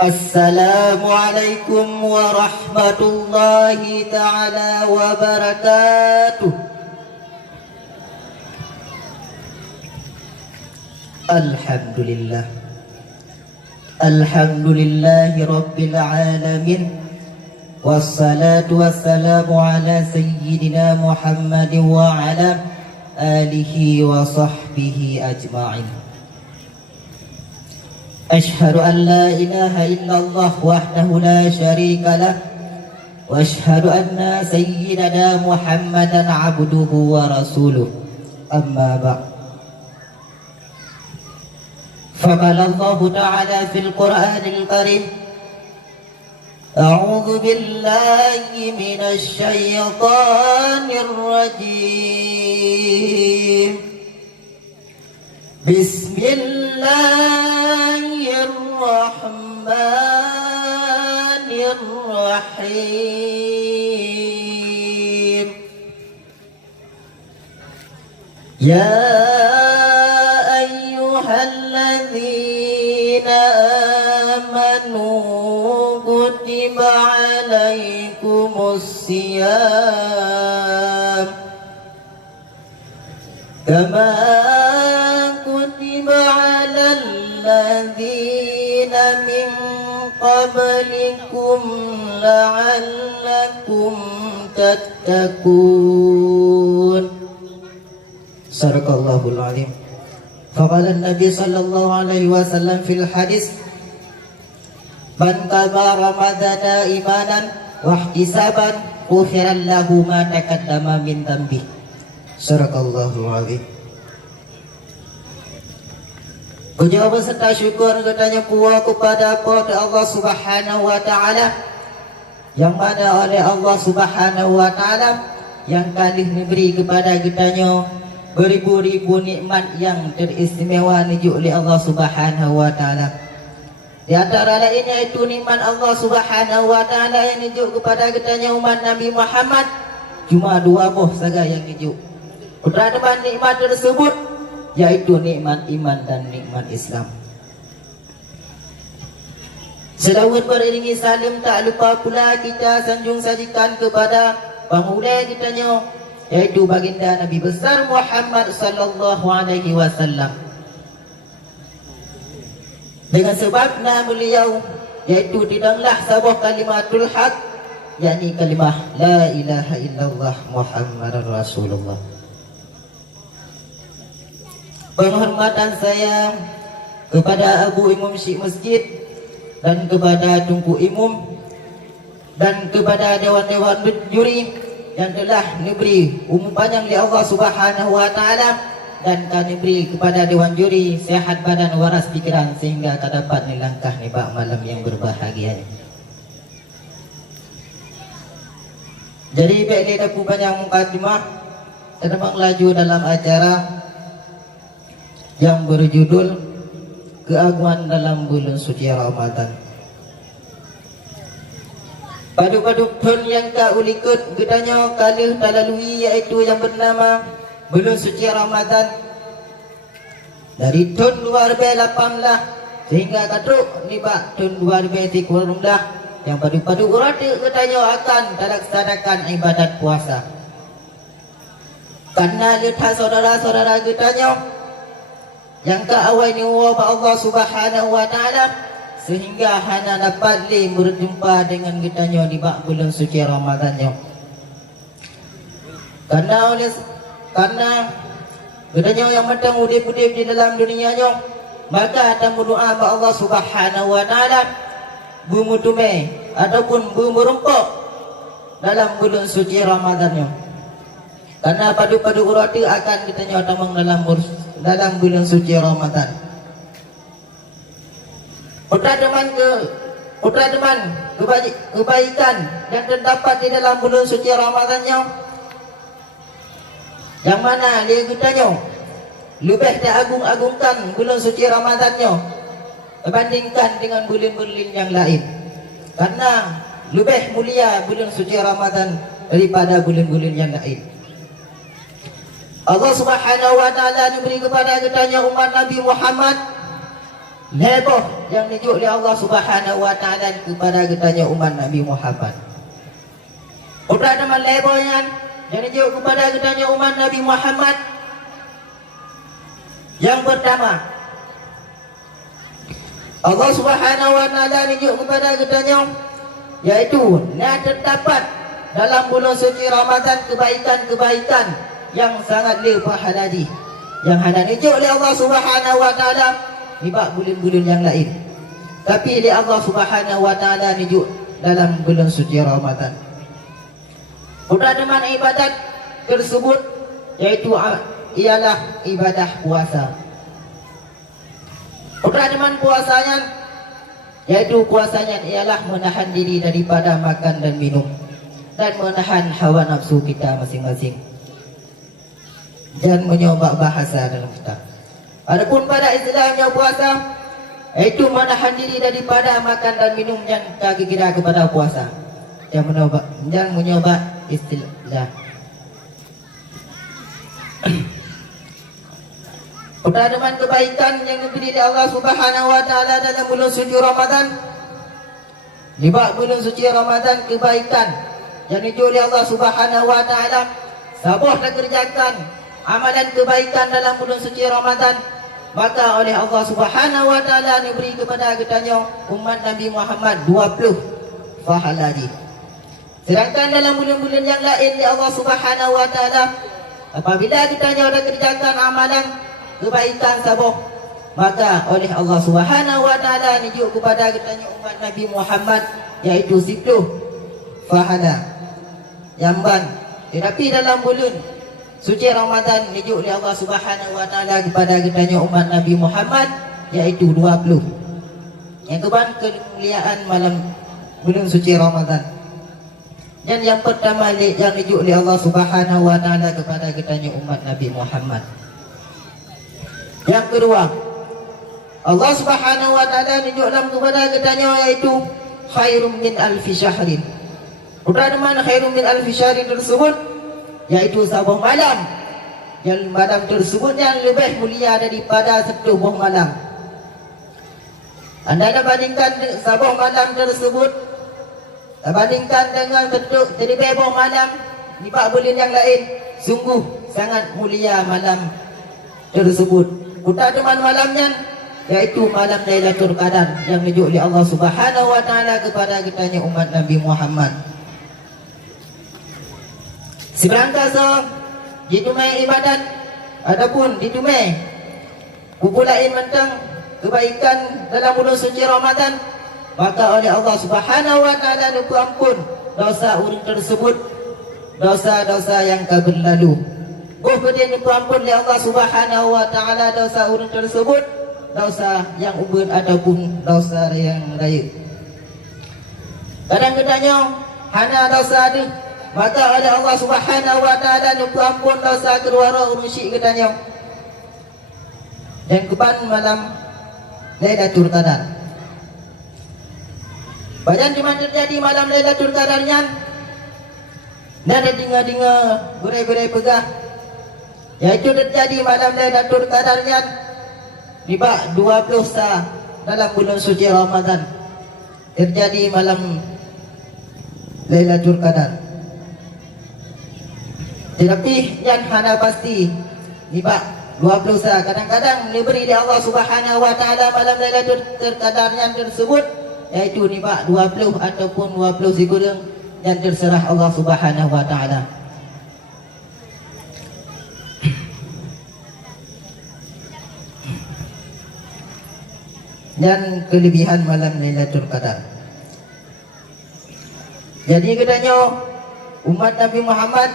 Assalamualaikum warahmatullahi ta'ala wabarakatuh. Alhamdulillah. Alhamdulillahi rabbil alamin. Wassalatu wassalamu ala sayyidina Muhammadin wa ala alihi wa sahbihi ajma'in. أشهد أن لا إله إلا الله وحده لا شريك له وأشهد أن سيدنا محمدا عبده ورسوله أما بعد فقال الله تعالى في القرآن الكريم أعوذ بالله من الشيطان الرجيم بسم الله الرحمن الرحيم يا أيها الذين آمنوا كتب عليكم الصيام كما كتب على الذين من قبلكم لعلكم تتقون. صدق الله العظيم. فقال النبي صلى الله عليه وسلم في الحديث من قام رمضان إيمانا واحتسابا غفر له ما تقدم من ذنبه. صدق الله العظيم. Puja beserta syukur katanya puas kepada Allah Subhanahu wa taala, yang mana oleh Allah Subhanahu wa taala yang kali memberi kepada kitanya beribu-ribu nikmat yang teristimewa dijuk oleh Allah Subhanahu wa taala. Di antara lainnya itu nikmat Allah Subhanahu wa taala yang dijuk kepada kitanya umat Nabi Muhammad cuma dua buah saja yang dijuk. Pertama nikmat tersebut yaitu nikmat iman dan nikmat Islam. Selawat beriringi salim tak lupa pula kita sanjung sajikan kepada penghula kitanya yaitu baginda Nabi besar Muhammad sallallahu alaihi wasallam. Dengan sebabnya beliau yaitu tidaklah sebuah kalimatul haq, yakni kalimah la ilaha illallah Muhammadar Rasulullah. Penghormatan saya kepada Abu Imam Syekh Masjid dan kepada Tunku Imam dan kepada dewan-dewan juri yang telah diberi umur panjang oleh Allah Subhanahu wa taala, dan kami beri kepada dewan juri sehat badan waras pikiran sehingga dapat melangkah nibak malam yang berbahagia ini. Jadi baik dia dapat panjang mukadimah terbang laju dalam acara yang berjudul Keagungan dalam Bulan Suci Ramadan. Padu-padu pun yang tak ulikut gedanya kala talalui yaitu yang bernama Bulan Suci Ramadan dari tahun 2018 sehingga kadruk nibak tahun 2013 yang padu-padu urada gedanya akan dilaksanakan ibadat puasa. Karena lihat saudara-saudara gedanya yang keawal ni Allah Subhanahu wa taala sehingga hana dapat berjumpa dengan kitanya di bulan suci Ramadannya. Karena kitanya yang matang udip-udip di dalam dunianya, maka akan berdoa kepada Allah Subhanahu wa taala bumutume ataupun bumurempok dalam bulan suci Ramadannya. Karena padu-padu urati akan kitanya tamang dalam bulan suci Ramadan. Kebaikan yang terdapat di dalam bulan suci Ramadannya, yang mana dia kitanya lebih diagung-agungkan bulan suci Ramadannya dibandingkan dengan bulan-bulan yang lain. Karena lebih mulia bulan suci Ramadan daripada bulan-bulan yang lain. Allah Subhanahu wa taala diberi kepada kitanya umat Nabi Muhammad Heboh yang dijuk oleh Allah Subhanahu wa taala kepada katanya umat Nabi Muhammad. Beberapa teman heboh yang dijuk kepada katanya umat Nabi Muhammad. Yang pertama, Allah Subhanahu wa taala dijuk kepada katanya, yaitu nak terdapat dalam bulan suci Ramadan kebaikan-kebaikan yang sangat berpahala, yang hanya dijuk oleh Allah Subhanahu wa taala di bulan-bulan yang lain, tapi oleh Allah Subhanahu wa taala dijuk dalam bulan suci Ramadan. Keutamaan ibadat tersebut yaitu ialah ibadah puasa. Keutamaan puasanya yaitu puasanya ialah menahan diri daripada makan dan minum dan menahan hawa nafsu kita masing-masing dan menyoba bahasa dalam kita. Adapun pada istilahnya puasa yaitu menahan diri daripada makan dan minum yang kita kira kepada puasa. Jangan menyoba istilah. Keutamaan kebaikan yang diberi oleh Allah Subhanahu wa taala dalam bulan suci Ramadan. Di bulan suci Ramadan kebaikan yang diberi oleh Allah Subhanahu wa taala, sabar dan kerjakan amalan kebaikan dalam bulan suci Ramadan, maka oleh Allah Subhanahu wa taala diberi kepada katanya umat Nabi Muhammad 20 pahala. Sedangkan dalam bulan-bulan yang lain di Allah Subhanahu wa taala, apabila katanya orang kerjakan amalan kebaikan sabar, maka oleh Allah Subhanahu wa taala dijuk kepada katanya umat Nabi Muhammad yaitu 10 pahala jamban. Tetapi dalam bulan suci Ramadan dijuk oleh Allah Subhanahu wa taala kepada katanya umat Nabi Muhammad yaitu 20. Yang kemuliaan malam bulan suci Ramadan. Dan yang pertama yang dijuk oleh Allah Subhanahu wa taala kepada katanya umat Nabi Muhammad. Yang kedua, Allah Subhanahu wa taala dijuk dalam kepada katanya yaitu khairum min alfi syahrin. Keutamaan khairum min alfi syahrin tersebut yaitu sebuah malam, yang malam tersebut yang lebih mulia daripada 10 malam. Anda nak bandingkan sebuah malam tersebut, bandingkan dengan terlebih malam di bulan yang lain, sungguh sangat mulia malam tersebut. Keutamaan malamnya yaitu malam Lailatul Qadar yang dijuk oleh Allah Subhanahu wa taala kepada katanya umat Nabi Muhammad. Seberangkasa ditumai ibadat adapun ditumai kumpulan mentang kebaikan dalam bulan suci Ramadan, maka oleh Allah Subhanahu wa taala diampun dosa orang tersebut, dosa-dosa yang berlalu. Kemudian diampun oleh Allah Subhanahu wa taala dosa orang tersebut, dosa yang ubur ataupun dosa yang raya. Kadang-kadangnya hana dosa ada, maka oleh Allah Subhanahu wa taala diampun dosa keluar orang syirik katanya. Dan keban malam Lailatul Qadar. Bayan di mana terjadi malam Lailatul Qadarnya, dan dengar-dengar berai-berai pegah, yaitu terjadi malam Lailatul Qadarnya di 20 sah dalam bulan suci Ramadan. Terjadi malam Lailatul Qadar. Tetapi yang hana pasti di 20 sah, kadang-kadang diberi oleh Allah Subhanahu wa taala malam Lailatul Qadarnya tersebut yaitu ni pak 20 ataupun 20 sigurang yang terserah Allah Subhanahu wa taala. Dan kelebihan malam Lailatul Qadar. Jadi katanya umat Nabi Muhammad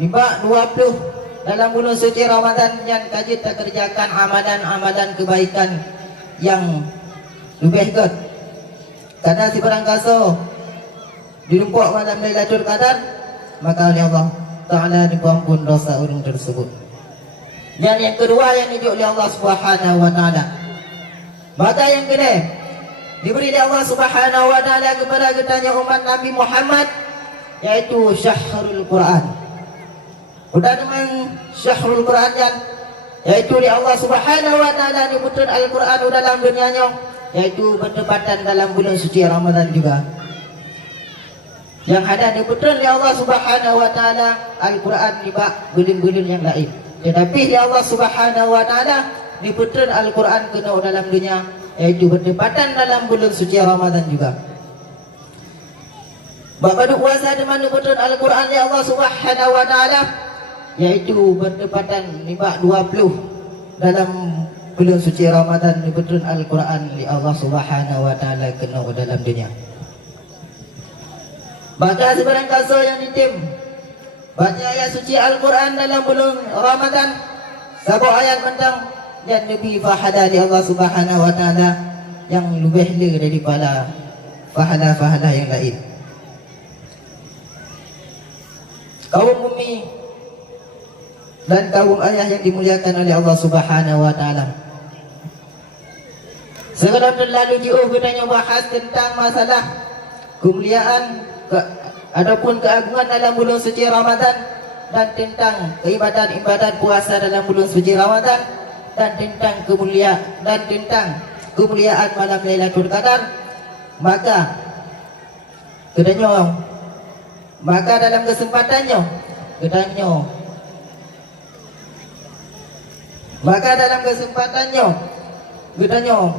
ni pak 20 dalam bulan suci Ramadan yang kaji tak kerjakan amalan-amalan kebaikan yang lebih good. Karena si berangkasa dilumpuh malam Lailatul Qadar, maka oleh Allah Ta'ala diampun dosa orang tersebut. Dan yang kedua yang dijuk oleh Allah Subhanahu wa taala, maka yang kedua diberi oleh Allah Subhanahu wa taala kepada katanya umat Nabi Muhammad yaitu Syahrul Quran. Udah dengan Syahrul Quran yang yaitu di Allah Subhanahu wa taala ni betul Al-Quran dalam dunianya, yaitu bertepatan dalam bulan suci Ramadan juga. Yang ada di betul di Allah Subhanahu wa taala Al-Quran di bak bulan-bulan yang lain. Tetapi di Allah Subhanahu wa taala di betul Al-Quran kena dalam dunia, yaitu bertepatan dalam bulan suci Ramadan juga. Bapa puasa di mana betul Al-Quran di Allah Subhanahu wa taala, yaitu bertepatan di bak 20 dalam bulan suci Ramadan di betul Al-Quran di Allah Subhanahu wa taala kena dalam dunia. Maka sebarang kaso yang ditim baca ayat suci Al-Quran dalam bulan Ramadan, satu ayat tentang yang lebih fahadah di Allah Subhanahu wa taala yang lebih daripada fahadah-fahadah yang lain. Kaum mumi dan kaum ayah yang dimuliakan oleh Allah Subhanahu wa taala, sebelum terlalu jauh kita bahas tentang masalah kemuliaan adapun keagungan dalam bulan suci Ramadan, dan tentang ibadat-ibadat puasa dalam bulan suci Ramadan, dan tentang kemuliaan malam Lailatul Qadar, maka dalam kesempatannya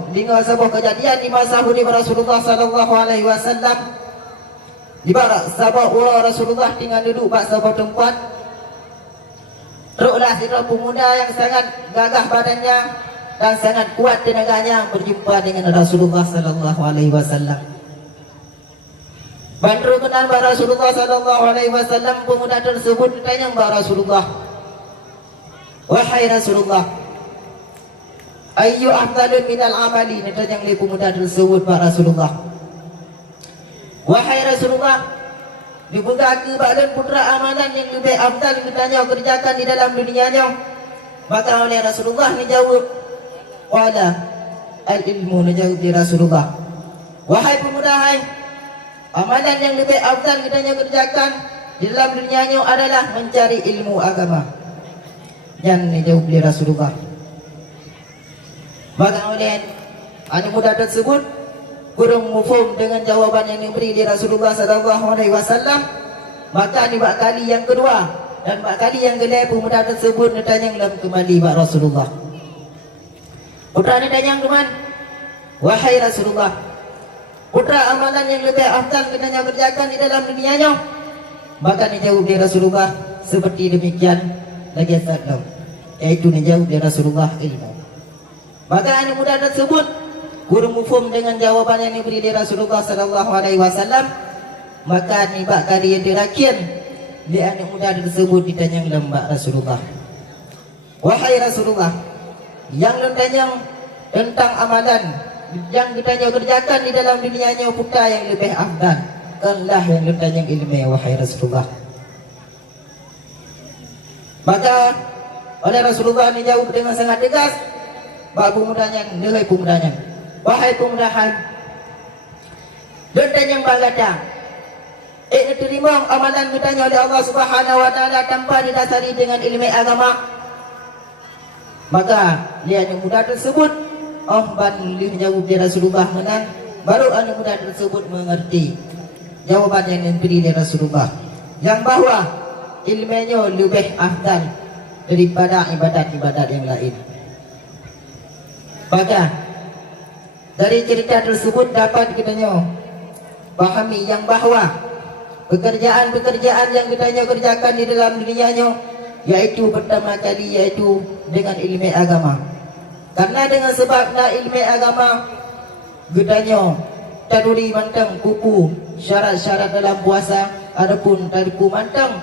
dengar sebuah kejadian di masa hidup Rasulullah sallallahu alaihi wasallam. Di barak sahabat Rasulullah tinggal duduk pada sebuah tempat. Teruklah seorang pemuda yang sangat gagah badannya dan sangat kuat tenaganya berjumpa dengan Rasulullah sallallahu alaihi wasallam. Bandru kenal bahawa Rasulullah sallallahu alaihi wasallam, pemuda tersebut bertanya kepada Rasulullah, "Wahai Rasulullah, ayyu afdalun minal amali?" Ditanya oleh pemuda tersebut kepada Rasulullah, "Wahai Rasulullah, dibuka ke badan putra amalan yang lebih afdal kita kerjakan di dalam dunianya?" Maka oleh Rasulullah menjawab, "Qala al-ilmu." Menjawab di Rasulullah, "Wahai pemuda, hai, amalan yang lebih afdal kita kerjakan di dalam dunianya adalah mencari ilmu agama." Yang dijawab di Rasulullah. Maka oleh anak muda tersebut kurang mufhum dengan jawaban yang diberi di Rasulullah sallallahu alaihi wasallam. Maka di bak kali yang kedua dan bak kali yang kedua, pemuda tersebut bertanya kembali kepada Rasulullah. Putra ni tanya kembali, "Wahai Rasulullah, putra amalan yang lebih afdal kita kerjakan di dalam dunianya?" Maka dijawab di Rasulullah seperti demikian lagi satu, yaitu dijawab di Rasulullah ilmu. Maka anak muda tersebut kurang mufhum dengan jawaban yang diberi di Rasulullah sallallahu alaihi wasallam. Maka ni bak kali yang terakhir, dia anak muda tersebut ditanya kepada Rasulullah, "Wahai Rasulullah, yang ditanya tentang amalan yang kita kerjakan di dalam dunianya putra yang lebih afdal, kanlah yang ditanya ilmu, wahai Rasulullah." Maka oleh Rasulullah dijawab dengan sangat tegas, "Babu mudanya, nilai pemudanya, wahai pemuda, dan yang berkata, terima amalan ditanya oleh Allah Subhanahu wa taala tanpa didasari dengan ilmu agama." Maka dia anak muda tersebut menjawab di Rasulullah menang. Baru anak muda tersebut mengerti jawaban yang diberi di Rasulullah, yang bahawa ilmunya lebih afdal daripada ibadat-ibadat yang lain. Maka dari cerita tersebut dapat kita pahami yang bahawa pekerjaan-pekerjaan yang kita kerjakan di dalam dunianya, yaitu pertama kali yaitu dengan ilmu agama. Karena dengan sebabnya ilmu agama, kita taduri mantang buku syarat-syarat dalam puasa, adapun tadku mantang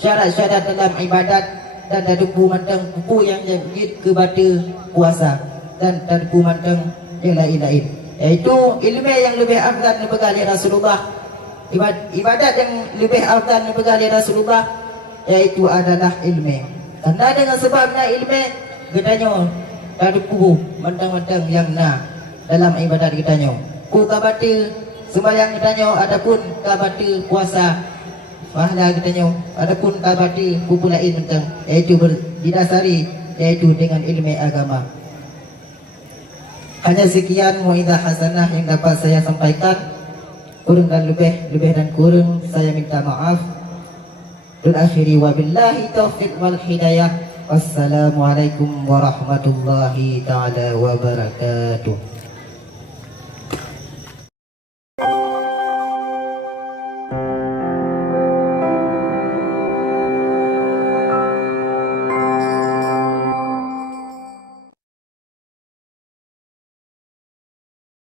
syarat-syarat dalam ibadat, dan tadku mantang buku yang jangkit kepada puasa, dan tadku mantang yang lain-lain, yaitu ilmu yang lebih afdal dipegang oleh Rasulullah, ibadat yang lebih afdal dipegang oleh Rasulullah, yaitu adalah ilmu. Karena dengan sebabnya ilmu, katanya tadku mantang-mantang yang dalam ibadat katanya, ku kabati sembahyang katanya, adapun kabati puasa pahala katanya, adapun kabati buku lain tentang, yaitu didasari yaitu dengan ilmu agama. Hanya sekian muidah hasanah yang dapat saya sampaikan. Kurang dan lebih dan kurang saya minta maaf. Dan akhiri wabillahi taufiq wal hidayah. Wassalamualaikum warahmatullahi taala wabarakatuh.